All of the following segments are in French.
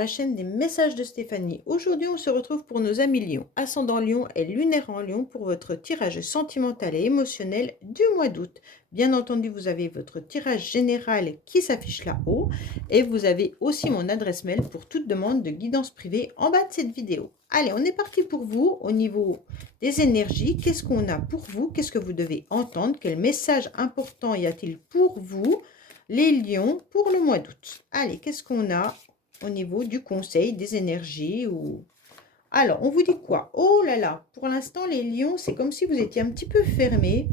la chaîne des messages de Stéphanie. Aujourd'hui, on se retrouve pour nos amis Lion, ascendant Lion et lunaire en Lion pour votre tirage sentimental et émotionnel du mois d'août. Bien entendu, vous avez votre tirage général qui s'affiche là-haut et vous avez aussi mon adresse mail pour toute demande de guidance privée en bas de cette vidéo. Allez, on est parti pour vous au niveau des énergies. Qu'est-ce qu'on a pour vous? Qu'est-ce que vous devez entendre? Quel message important y a-t-il pour vous, les lions, pour le mois d'août? Allez, qu'est-ce qu'on a au niveau du conseil des énergies ou... Alors, on vous dit quoi? Oh là là, pour l'instant, les lions, c'est comme si vous étiez un petit peu fermés,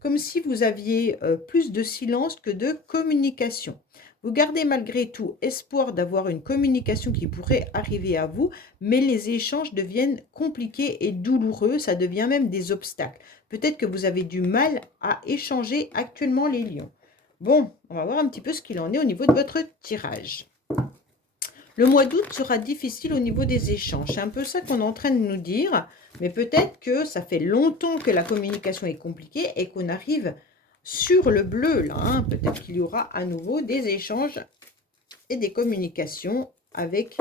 comme si vous aviez plus de silence que de communication. Vous gardez malgré tout espoir d'avoir une communication qui pourrait arriver à vous, mais les échanges deviennent compliqués et douloureux, ça devient même des obstacles. Peut-être que vous avez du mal à échanger actuellement, les lions. Bon, on va voir un petit peu ce qu'il en est au niveau de votre tirage. Le mois d'août sera difficile au niveau des échanges. C'est un peu ça qu'on est en train de nous dire. Mais peut-être que ça fait longtemps que la communication est compliquée et qu'on arrive sur le bleu, là. Hein. Peut-être qu'il y aura à nouveau des échanges et des communications avec,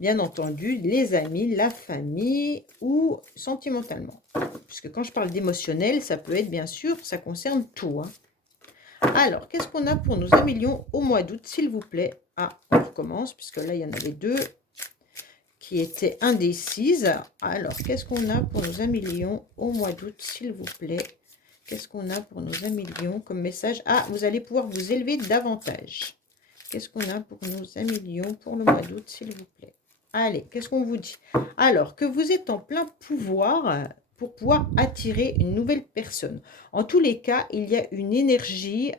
bien entendu, les amis, la famille ou sentimentalement. Puisque quand je parle d'émotionnel, ça peut être, bien sûr, ça concerne tout. Hein. Alors, qu'est-ce qu'on a pour nos amis lions au mois d'août, s'il vous plaît? Ah, on recommence, puisque là, il y en avait deux qui étaient indécises. Alors, qu'est-ce qu'on a pour nos amis lions au mois d'août, s'il vous plaît? Qu'est-ce qu'on a pour nos amis lions comme message? Ah, vous allez pouvoir vous élever davantage. Qu'est-ce qu'on a pour nos amis lions pour le mois d'août, s'il vous plaît? Allez, qu'est-ce qu'on vous dit? Alors, que vous êtes en plein pouvoir pour pouvoir attirer une nouvelle personne. En tous les cas, il y a une énergie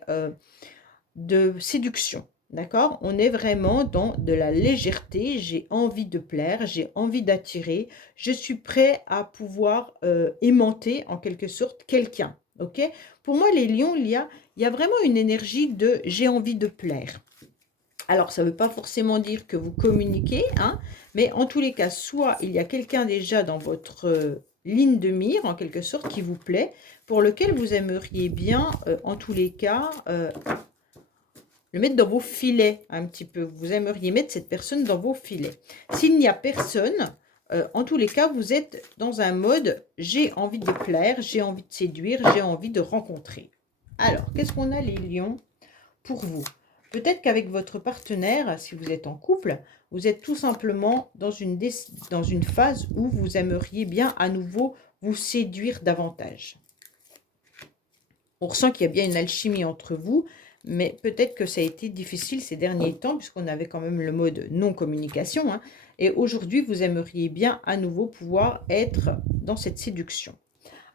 de séduction. D'accord? On est vraiment dans de la légèreté. J'ai envie de plaire, j'ai envie d'attirer. Je suis prêt à pouvoir aimanter en quelque sorte quelqu'un. Ok? Pour moi, les lions, il y a vraiment une énergie de j'ai envie de plaire. Alors, ça ne veut pas forcément dire que vous communiquez, hein, mais en tous les cas, soit il y a quelqu'un déjà dans votre ligne de mire, en quelque sorte, qui vous plaît, pour lequel vous aimeriez bien, en tous les cas, le mettre dans vos filets un petit peu. Vous aimeriez mettre cette personne dans vos filets. S'il n'y a personne, en tous les cas, vous êtes dans un mode j'ai envie de plaire, j'ai envie de séduire, j'ai envie de rencontrer. Alors, qu'est-ce qu'on a les lions pour vous? Peut-être qu'avec votre partenaire, si vous êtes en couple, vous êtes tout simplement dans une phase où vous aimeriez bien à nouveau vous séduire davantage. On ressent qu'il y a bien une alchimie entre vous, mais peut-être que ça a été difficile ces derniers temps, puisqu'on avait quand même le mode non-communication. Hein, et aujourd'hui, vous aimeriez bien à nouveau pouvoir être dans cette séduction.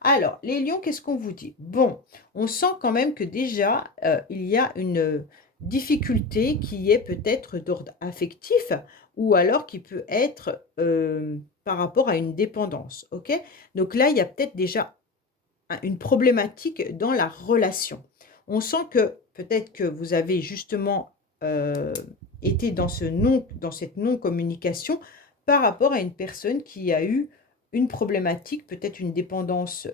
Alors, les lions, qu'est-ce qu'on vous dit? Bon, on sent quand même que déjà, il y a une difficulté qui est peut-être d'ordre affectif ou alors qui peut être par rapport à une dépendance. Ok? Donc là, il y a peut-être déjà une problématique dans la relation. On sent que peut-être que vous avez justement été dans cette non-communication par rapport à une personne qui a eu une problématique, peut-être une dépendance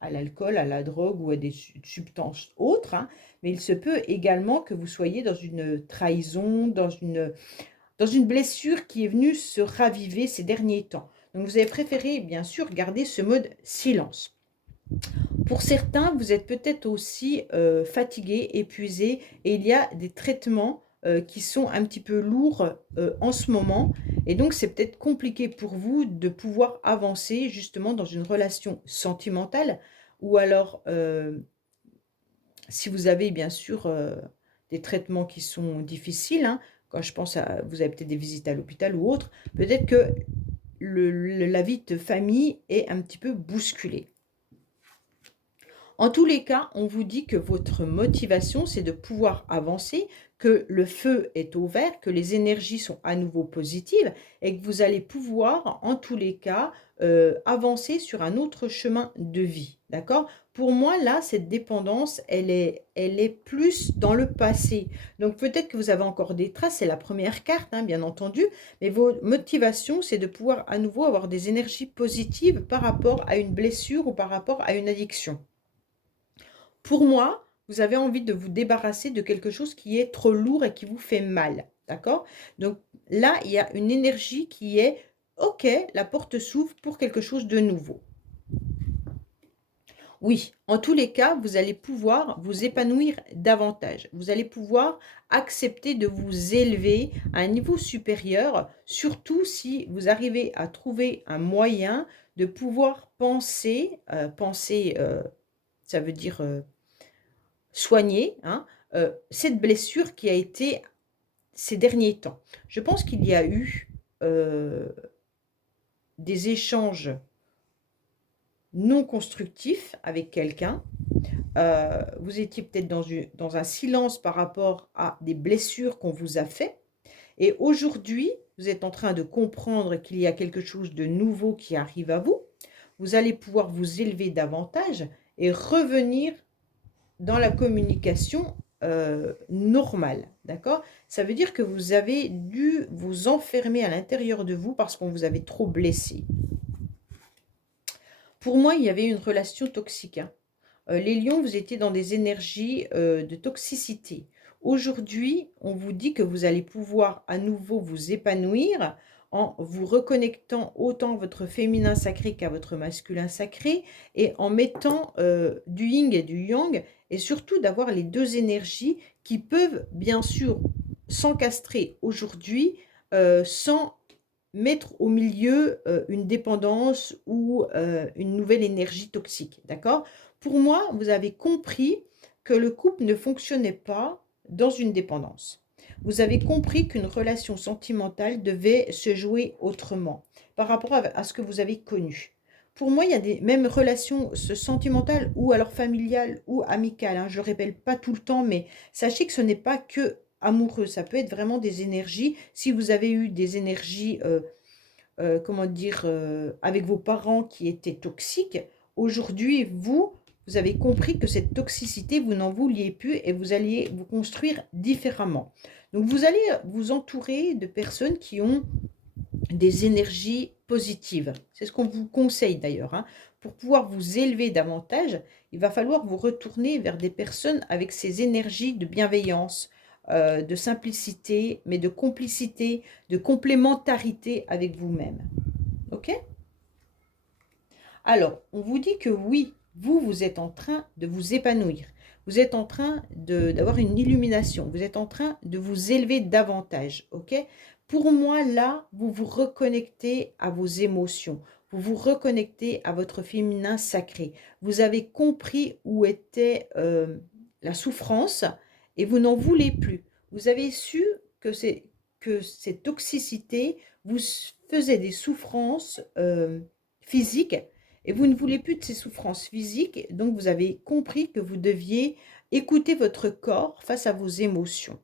à l'alcool, à la drogue ou à des substances autres. Hein, mais il se peut également que vous soyez dans une trahison, dans une blessure qui est venue se raviver ces derniers temps. Donc, vous avez préféré, bien sûr, garder ce mode silence. Pour certains, vous êtes peut-être aussi fatigué, épuisé, et il y a des traitements qui sont un petit peu lourds en ce moment. Et donc, c'est peut-être compliqué pour vous de pouvoir avancer justement dans une relation sentimentale. Ou alors, si vous avez bien sûr des traitements qui sont difficiles, hein, quand je pense à, vous avez peut-être des visites à l'hôpital ou autre, peut-être que la vie de famille est un petit peu bousculée. En tous les cas, on vous dit que votre motivation, c'est de pouvoir avancer, que le feu est au vert, que les énergies sont à nouveau positives et que vous allez pouvoir, en tous les cas, avancer sur un autre chemin de vie. D'accord? Pour moi, là, cette dépendance, elle est plus dans le passé. Donc, peut-être que vous avez encore des traces, c'est la première carte, hein, bien entendu, mais vos motivations, c'est de pouvoir à nouveau avoir des énergies positives par rapport à une blessure ou par rapport à une addiction. Pour moi, vous avez envie de vous débarrasser de quelque chose qui est trop lourd et qui vous fait mal. D'accord? Donc là, il y a une énergie qui est: «OK, la porte s'ouvre pour quelque chose de nouveau». Oui, en tous les cas, vous allez pouvoir vous épanouir davantage. Vous allez pouvoir accepter de vous élever à un niveau supérieur, surtout si vous arrivez à trouver un moyen de pouvoir penser, ça veut dire, soigner, hein, cette blessure qui a été ces derniers temps. Je pense qu'il y a eu, heu, des échanges non constructifs avec quelqu'un. Vous étiez peut-être dans un silence par rapport à des blessures qu'on vous a fait et aujourd'hui, vous êtes en train de comprendre qu'il y a quelque chose de nouveau qui arrive à vous. Vous allez pouvoir vous élever davantage et revenir dans la communication, normale, d'accord? Ça veut dire que vous avez dû vous enfermer à l'intérieur de vous parce qu'on vous avait trop blessé. Pour moi, il y avait une relation toxique, hein. Les lions, vous étiez dans des énergies, de toxicité. Aujourd'hui, on vous dit que vous allez pouvoir à nouveau vous épanouir en vous reconnectant autant à votre féminin sacré qu'à votre masculin sacré et en mettant, du yin et du yang et surtout d'avoir les 2 énergies qui peuvent bien sûr s'encastrer aujourd'hui, sans mettre au milieu, une dépendance ou, une nouvelle énergie toxique, d'accord? Pour moi, vous avez compris que le couple ne fonctionnait pas dans une dépendance. Vous avez compris qu'une relation sentimentale devait se jouer autrement, par rapport à ce que vous avez connu. Pour moi, il y a des mêmes relations sentimentales ou alors familiales ou amicales, hein, je ne répète pas tout le temps, mais sachez que ce n'est pas que amoureux, ça peut être vraiment des énergies. Si vous avez eu des énergies, comment dire? Avec vos parents qui étaient toxiques, aujourd'hui, vous avez compris que cette toxicité, vous n'en vouliez plus et vous alliez vous construire différemment. Donc vous allez, vous entourer de personnes qui ont des énergies positives. C'est ce qu'on vous conseille d'ailleurs, hein. Pour pouvoir vous élever davantage, il va falloir vous retourner vers des personnes avec ces énergies de bienveillance, de simplicité, mais de complicité, de complémentarité avec vous-même. OK? Alors, on vous dit que oui, vous êtes en train de vous épanouir. Vous êtes en train d'avoir une illumination. Vous êtes en train de vous élever davantage. OK? Pour moi, là, vous vous reconnectez à vos émotions. Vous vous reconnectez à votre féminin sacré. Vous avez compris où était la souffrance et vous n'en voulez plus. Vous avez su que cette toxicité vous faisait des souffrances physiques et vous ne voulez plus de ces souffrances physiques, donc vous avez compris que vous deviez écouter votre corps face à vos émotions.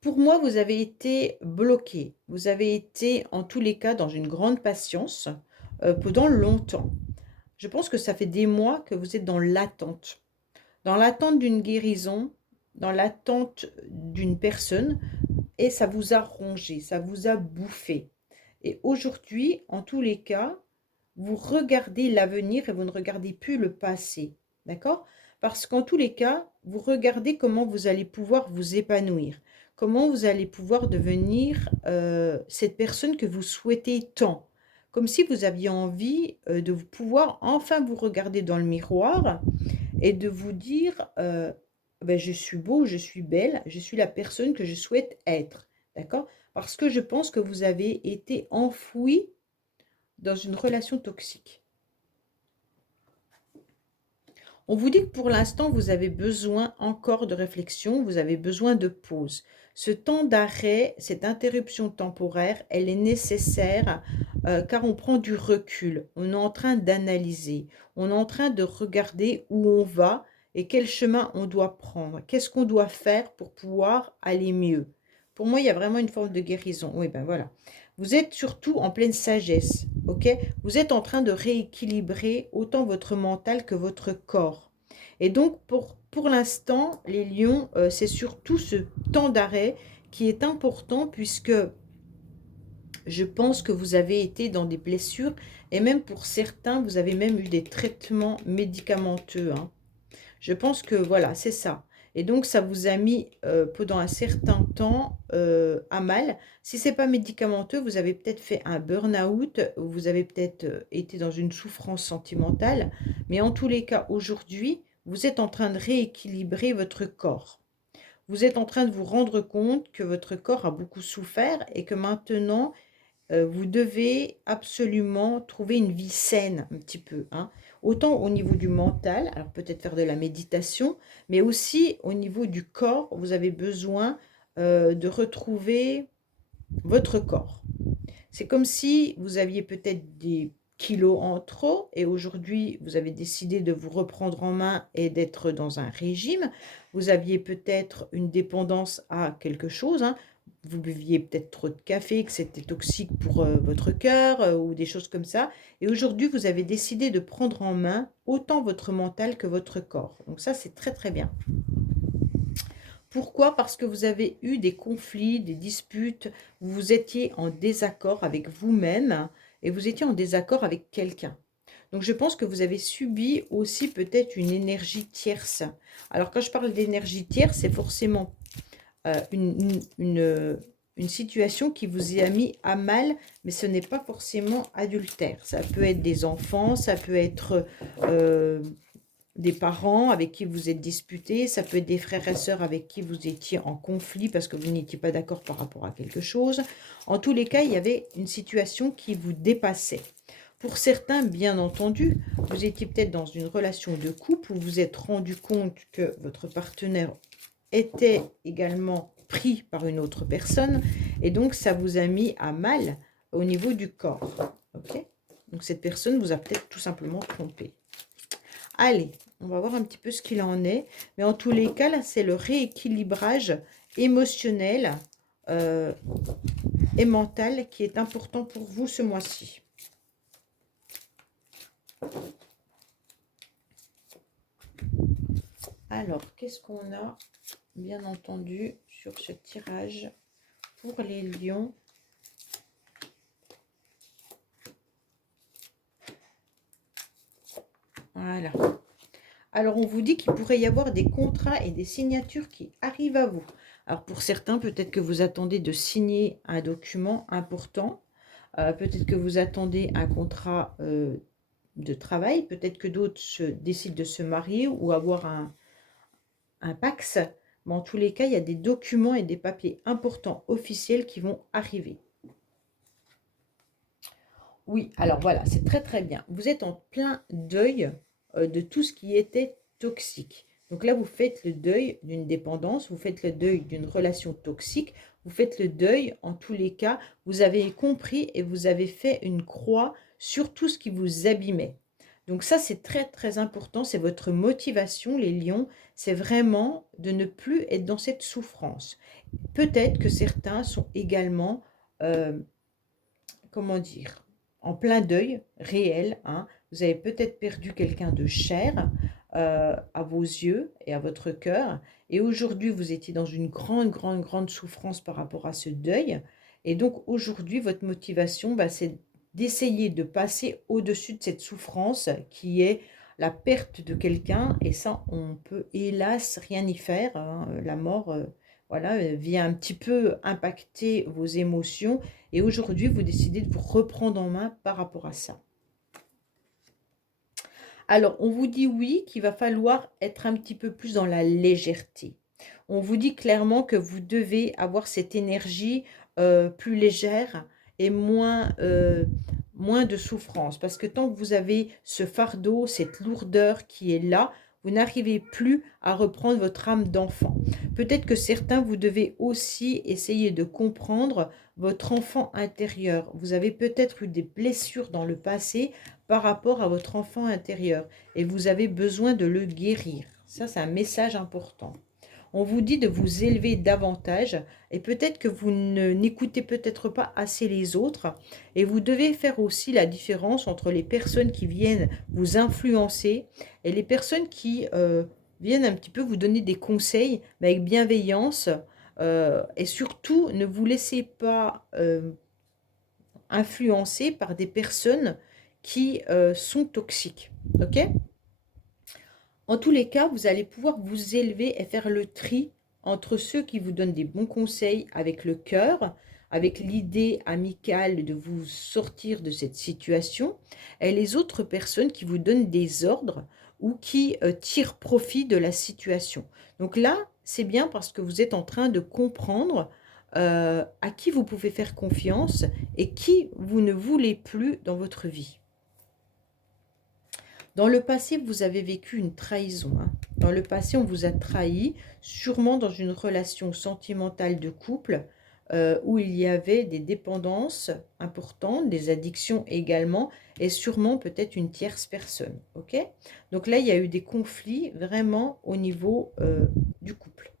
Pour moi, vous avez été bloqué. Vous avez été, en tous les cas, dans une grande patience pendant longtemps. Je pense que ça fait des mois que vous êtes dans l'attente d'une guérison, dans l'attente d'une personne, et ça vous a rongé, ça vous a bouffé. Et aujourd'hui, en tous les cas, vous regardez l'avenir et vous ne regardez plus le passé. D'accord? Parce qu'en tous les cas, vous regardez comment vous allez pouvoir vous épanouir, comment vous allez pouvoir devenir cette personne que vous souhaitez tant. Comme si vous aviez envie de pouvoir enfin vous regarder dans le miroir et de vous dire ben, je suis beau, je suis belle, je suis la personne que je souhaite être. D'accord? Parce que je pense que vous avez été enfoui dans une relation toxique. On vous dit que pour l'instant, vous avez besoin encore de réflexion, vous avez besoin de pause. Ce temps d'arrêt, cette interruption temporaire, elle est nécessaire car on prend du recul. On est en train d'analyser. On est en train de regarder où on va et quel chemin on doit prendre. Qu'est-ce qu'on doit faire pour pouvoir aller mieux? Pour moi, il y a vraiment une forme de guérison. Oui, ben voilà. Vous êtes surtout en pleine sagesse, ok? Vous êtes en train de rééquilibrer autant votre mental que votre corps. Et donc, pour l'instant, les lions, c'est surtout ce temps d'arrêt qui est important puisque je pense que vous avez été dans des blessures et même pour certains, vous avez même eu des traitements médicamenteux, hein. Je pense que voilà, c'est ça. Et donc, ça vous a mis pendant un certain temps à mal. Si ce n'est pas médicamenteux, vous avez peut-être fait un burn-out, ou vous avez peut-être été dans une souffrance sentimentale. Mais en tous les cas, aujourd'hui, vous êtes en train de rééquilibrer votre corps. Vous êtes en train de vous rendre compte que votre corps a beaucoup souffert et que maintenant, vous devez absolument trouver une vie saine un petit peu, hein. Autant au niveau du mental, alors peut-être faire de la méditation, mais aussi au niveau du corps, vous avez besoin de retrouver votre corps. C'est comme si vous aviez peut-être des kilos en trop et aujourd'hui vous avez décidé de vous reprendre en main et d'être dans un régime. Vous aviez peut-être une dépendance à quelque chose, hein. Vous buviez peut-être trop de café, que c'était toxique pour votre cœur ou des choses comme ça. Et aujourd'hui vous avez décidé de prendre en main autant votre mental que votre corps. Donc ça c'est très très bien. Pourquoi? Parce que vous avez eu des conflits, des disputes, vous étiez en désaccord avec vous-même et vous étiez en désaccord avec quelqu'un. Donc je pense que vous avez subi aussi peut-être une énergie tierce. Alors quand je parle d'énergie tierce, c'est forcément une situation qui vous a mis à mal, mais ce n'est pas forcément adultère. Ça peut être des enfants, ça peut être des parents avec qui vous êtes disputés, ça peut être des frères et sœurs avec qui vous étiez en conflit parce que vous n'étiez pas d'accord par rapport à quelque chose. En tous les cas, il y avait une situation qui vous dépassait. Pour certains, bien entendu, vous étiez peut-être dans une relation de couple où vous vous êtes rendu compte que votre partenaire était également pris par une autre personne et donc ça vous a mis à mal au niveau du corps. Ok? Donc cette personne vous a peut-être tout simplement trompé. Allez, on va voir un petit peu ce qu'il en est. Mais en tous les cas, là, c'est le rééquilibrage émotionnel et mental qui est important pour vous ce mois-ci. Alors, qu'est-ce qu'on a, bien entendu, sur ce tirage pour les lions? Voilà. Alors, on vous dit qu'il pourrait y avoir des contrats et des signatures qui arrivent à vous. Alors, pour certains, peut-être que vous attendez de signer un document important. Peut-être que vous attendez un contrat de travail. Peut-être que d'autres décident de se marier ou avoir un Pax. Mais en tous les cas, il y a des documents et des papiers importants officiels qui vont arriver. Oui, alors voilà, c'est très très bien. Vous êtes en plein deuil de tout ce qui était toxique. Donc là, vous faites le deuil d'une dépendance, vous faites le deuil d'une relation toxique, vous faites le deuil, en tous les cas, vous avez compris et vous avez fait une croix sur tout ce qui vous abîmait. Donc ça, c'est très très important, c'est votre motivation, les lions, c'est vraiment de ne plus être dans cette souffrance. Peut-être que certains sont également, comment dire, en plein deuil réel, hein. Vous avez peut-être perdu quelqu'un de cher à vos yeux et à votre cœur. Et aujourd'hui, vous étiez dans une grande, grande, grande souffrance par rapport à ce deuil. Et donc aujourd'hui, votre motivation, bah, c'est d'essayer de passer au-dessus de cette souffrance qui est la perte de quelqu'un. Et ça, on peut hélas rien y faire, hein. La mort, voilà, vient un petit peu impacter vos émotions. Et aujourd'hui, vous décidez de vous reprendre en main par rapport à ça. Alors, on vous dit oui, qu'il va falloir être un petit peu plus dans la légèreté. On vous dit clairement que vous devez avoir cette énergie plus légère et moins de souffrance. Parce que tant que vous avez ce fardeau, cette lourdeur qui est là, vous n'arrivez plus à reprendre votre âme d'enfant. Peut-être que certains, vous devez aussi essayer de comprendre votre enfant intérieur. Vous avez peut-être eu des blessures dans le passé par rapport à votre enfant intérieur et vous avez besoin de le guérir. Ça, c'est un message important. On vous dit de vous élever davantage et peut-être que vous n'écoutez peut-être pas assez les autres et vous devez faire aussi la différence entre les personnes qui viennent vous influencer et les personnes qui viennent un petit peu vous donner des conseils mais avec bienveillance et surtout ne vous laissez pas influencer par des personnes qui sont toxiques. Ok? En tous les cas, vous allez pouvoir vous élever et faire le tri entre ceux qui vous donnent des bons conseils avec le cœur, avec l'idée amicale de vous sortir de cette situation, et les autres personnes qui vous donnent des ordres ou qui tirent profit de la situation. Donc là, c'est bien parce que vous êtes en train de comprendre à qui vous pouvez faire confiance et qui vous ne voulez plus dans votre vie. Dans le passé, vous avez vécu une trahison, hein. Dans le passé, on vous a trahi, sûrement dans une relation sentimentale de couple, où il y avait des dépendances importantes, des addictions également, et sûrement peut-être une tierce personne. Ok? Donc là, il y a eu des conflits vraiment au niveau du couple.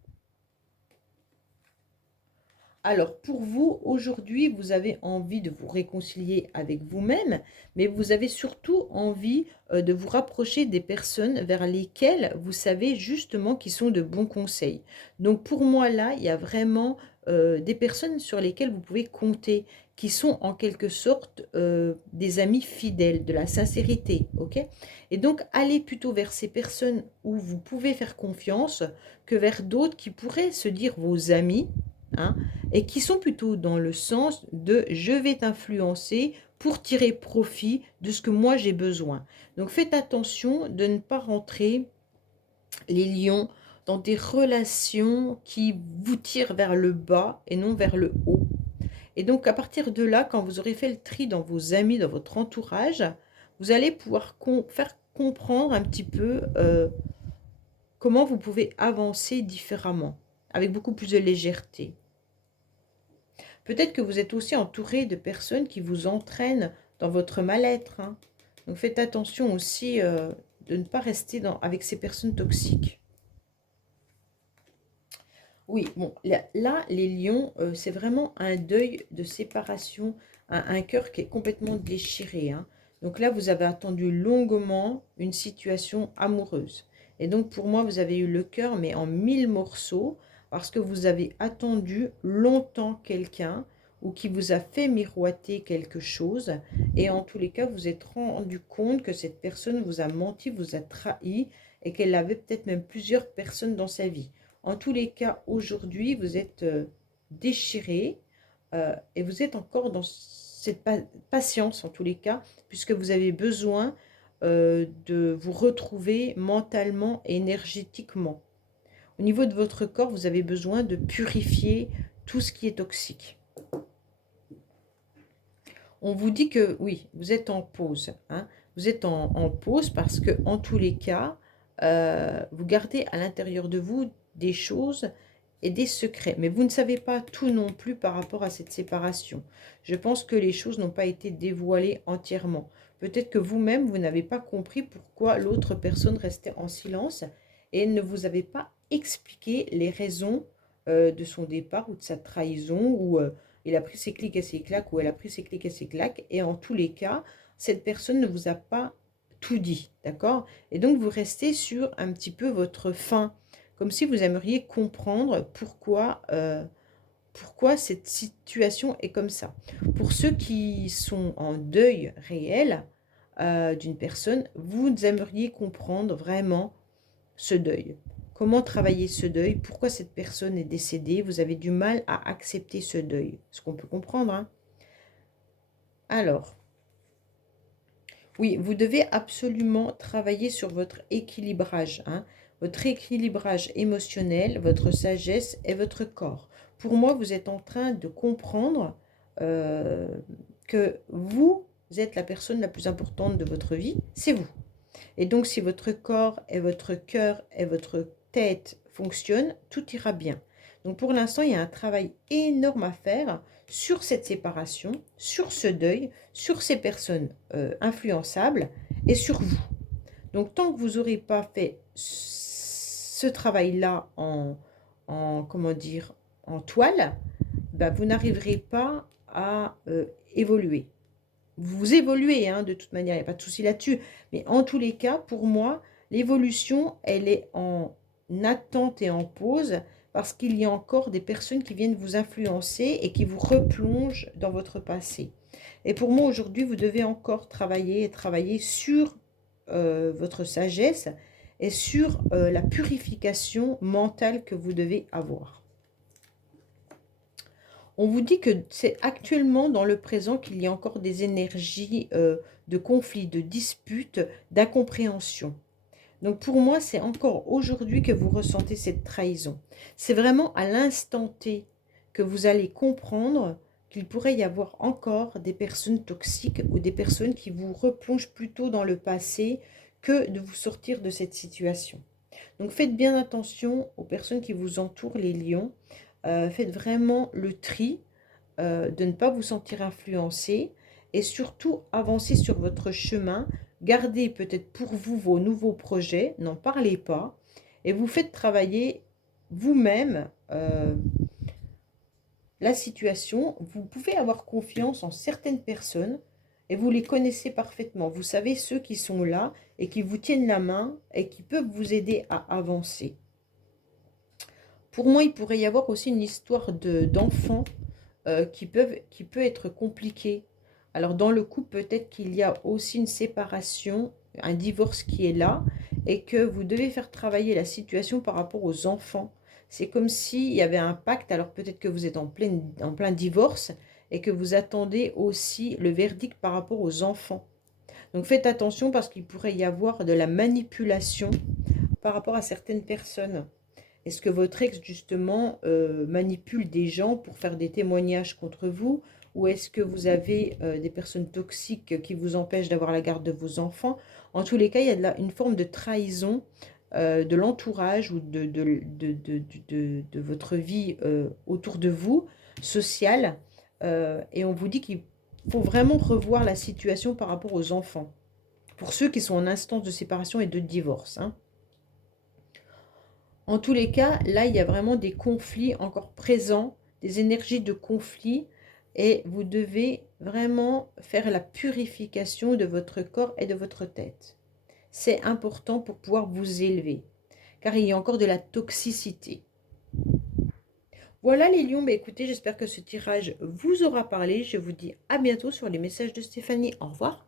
Alors, pour vous, aujourd'hui, vous avez envie de vous réconcilier avec vous-même, mais vous avez surtout envie de vous rapprocher des personnes vers lesquelles vous savez justement qui sont de bons conseils. Donc, pour moi, là, il y a vraiment des personnes sur lesquelles vous pouvez compter, qui sont en quelque sorte des amis fidèles, de la sincérité, ok? Et donc, allez plutôt vers ces personnes où vous pouvez faire confiance que vers d'autres qui pourraient se dire vos amis, hein, et qui sont plutôt dans le sens de je vais t'influencer pour tirer profit de ce que moi j'ai besoin. Donc faites attention de ne pas rentrer les lions dans des relations qui vous tirent vers le bas et non vers le haut. Et donc à partir de là, quand vous aurez fait le tri dans vos amis, dans votre entourage, vous allez pouvoir faire comprendre un petit peu comment vous pouvez avancer différemment, avec beaucoup plus de légèreté. Peut-être que vous êtes aussi entouré de personnes qui vous entraînent dans votre mal-être, hein. Donc faites attention aussi de ne pas rester avec ces personnes toxiques. Oui, bon, là, les lions, c'est vraiment un deuil de séparation, un cœur qui est complètement déchiré, hein. Donc là, vous avez attendu longuement une situation amoureuse. Et donc pour moi, vous avez eu le cœur, mais en 1000 morceaux, parce que vous avez attendu longtemps quelqu'un ou qui vous a fait miroiter quelque chose. Et en tous les cas, vous vous êtes rendu compte que cette personne vous a menti, vous a trahi et qu'elle avait peut-être même plusieurs personnes dans sa vie. En tous les cas, aujourd'hui, vous êtes déchiré et vous êtes encore dans cette patience, en tous les cas, puisque vous avez besoin de vous retrouver mentalement et énergétiquement. Au niveau de votre corps, vous avez besoin de purifier tout ce qui est toxique. On vous dit que oui, vous êtes en pause, hein. Vous êtes en pause parce que en tous les cas, vous gardez à l'intérieur de vous des choses et des secrets. Mais vous ne savez pas tout non plus par rapport à cette séparation. Je pense que les choses n'ont pas été dévoilées entièrement. Peut-être que vous-même, vous n'avez pas compris pourquoi l'autre personne restait en silence et ne vous avez pas expliqué les raisons de son départ ou de sa trahison ou il a pris ses clics et ses claques ou elle a pris ses clics et ses claques. Et en tous les cas, cette personne ne vous a pas tout dit, d'accord? Et donc, vous restez sur un petit peu votre faim, comme si vous aimeriez comprendre pourquoi cette situation est comme ça. Pour ceux qui sont en deuil réel d'une personne, vous aimeriez comprendre vraiment ce deuil. Comment travailler ce deuil? Pourquoi cette personne est décédée? Vous avez du mal à accepter ce deuil. Ce qu'on peut comprendre, hein. Alors, oui, vous devez absolument travailler sur votre équilibrage, hein, votre équilibrage émotionnel, votre sagesse et votre corps. Pour moi, vous êtes en train de comprendre euh, que vous êtes la personne la plus importante de votre vie, c'est vous. Et donc, si votre corps et votre cœur et votre tête fonctionnent, tout ira bien. Donc, pour l'instant, il y a un travail énorme à faire sur cette séparation, sur ce deuil, sur ces personnes influençables et sur vous. Donc, tant que vous n'aurez pas fait ce travail-là comment dire, en toile, ben, vous n'arriverez pas à évoluer. Vous évoluez, hein, de toute manière, il n'y a pas de souci là-dessus. Mais en tous les cas, pour moi, l'évolution, elle est en attente et en pause parce qu'il y a encore des personnes qui viennent vous influencer et qui vous replongent dans votre passé. Et pour moi, aujourd'hui, vous devez encore travailler et travailler sur votre sagesse et sur la purification mentale que vous devez avoir. On vous dit que c'est actuellement dans le présent qu'il y a encore des énergies de conflit, de dispute, d'incompréhension. Donc pour moi, c'est encore aujourd'hui que vous ressentez cette trahison. C'est vraiment à l'instant T que vous allez comprendre qu'il pourrait y avoir encore des personnes toxiques ou des personnes qui vous replongent plutôt dans le passé que de vous sortir de cette situation. Donc faites bien attention aux personnes qui vous entourent, les lions. Faites vraiment le tri, de ne pas vous sentir influencé et surtout avancez sur votre chemin. Gardez peut-être pour vous vos nouveaux projets, n'en parlez pas et vous faites travailler vous-même la situation. Vous pouvez avoir confiance en certaines personnes et vous les connaissez parfaitement. Vous savez ceux qui sont là et qui vous tiennent la main et qui peuvent vous aider à avancer. Pour moi, il pourrait y avoir aussi une histoire d'enfants qui peut être compliquée. Alors dans le couple, peut-être qu'il y a aussi une séparation, un divorce qui est là, et que vous devez faire travailler la situation par rapport aux enfants. C'est comme s'il y avait un pacte, alors peut-être que vous êtes en plein divorce, et que vous attendez aussi le verdict par rapport aux enfants. Donc faites attention parce qu'il pourrait y avoir de la manipulation par rapport à certaines personnes. Est-ce que votre ex, justement, manipule des gens pour faire des témoignages contre vous? Ou est-ce que vous avez des personnes toxiques qui vous empêchent d'avoir la garde de vos enfants? En tous les cas, il y a une forme de trahison de l'entourage ou de votre vie autour de vous, sociale. Et on vous dit qu'il faut vraiment revoir la situation par rapport aux enfants. Pour ceux qui sont en instance de séparation et de divorce, hein. En tous les cas, là, il y a vraiment des conflits encore présents, des énergies de conflit, et vous devez vraiment faire la purification de votre corps et de votre tête. C'est important pour pouvoir vous élever, car il y a encore de la toxicité. Voilà les lions, bah, écoutez, j'espère que ce tirage vous aura parlé. Je vous dis à bientôt sur les messages de Stéphanie. Au revoir.